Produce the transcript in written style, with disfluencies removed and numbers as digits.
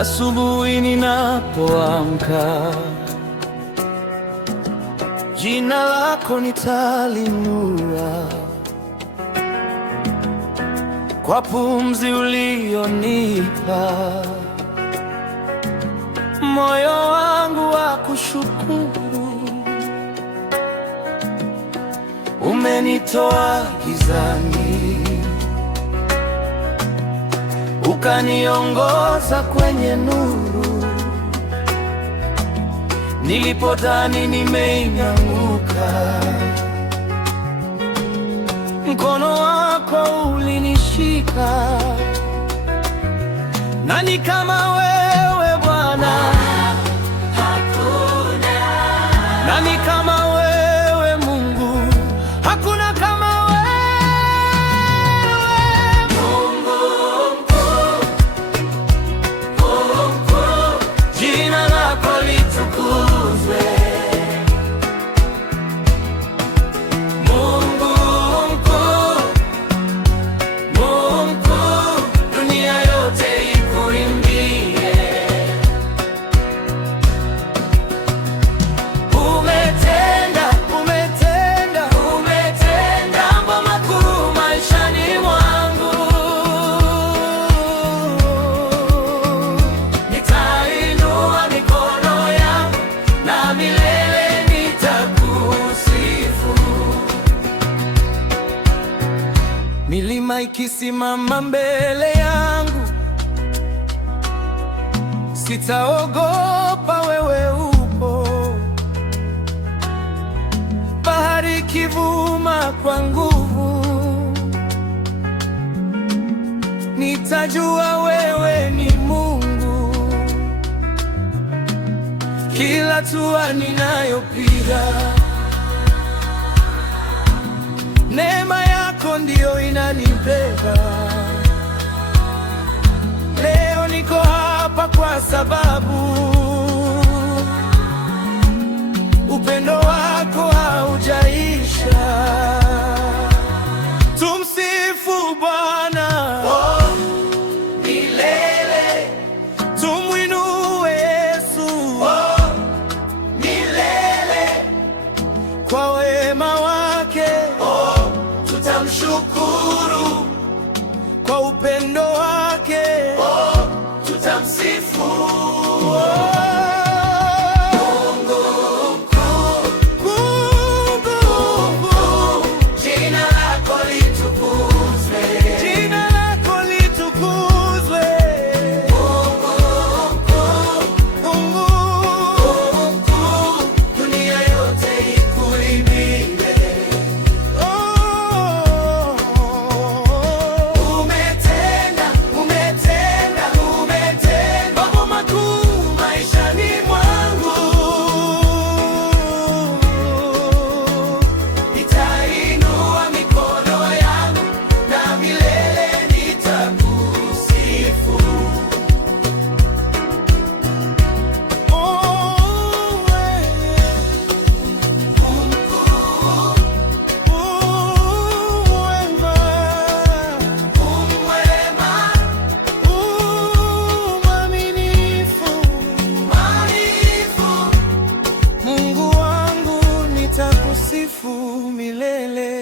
Asubuhi ninapoamka, jina lako nitalinua, kwa pumzi ulionipa, moyo wangu wa kushukuru. Umenitoa gizani, ukaniongoza kwenye nuru. Nilipodhani nimeianguka, mkono wako ulinishika. Nani kama wewe Bwana? Hakuna. Nani kama wewe Mungu? Hakuna kama wewe. Mungu mkuu, mkuu, jina lako litukuzwe. Mungu mkuu, mkuu, dunia yote ikuimbie. Umetenda mambo makuu maishani mwangu. Nitainua mikono yangu na milele nitakusifu. Milima ikisimama mbele yangu, sitaogopa, wewe upo. Bahari ikivuma kwa nguvu, nitajua wewe ni Mungu. Kila hatua ninayopiga, neema yako ndiyo inanibeba. Leo niko hapa kwa sababu upendo wako haujaisha. Tumsifu Bwana milele, tumwinue Yesu milele. Kwa wema wake tutamshukuru, kwa upendo wake tutamsifu. Mungu wangu nitakusifu milele.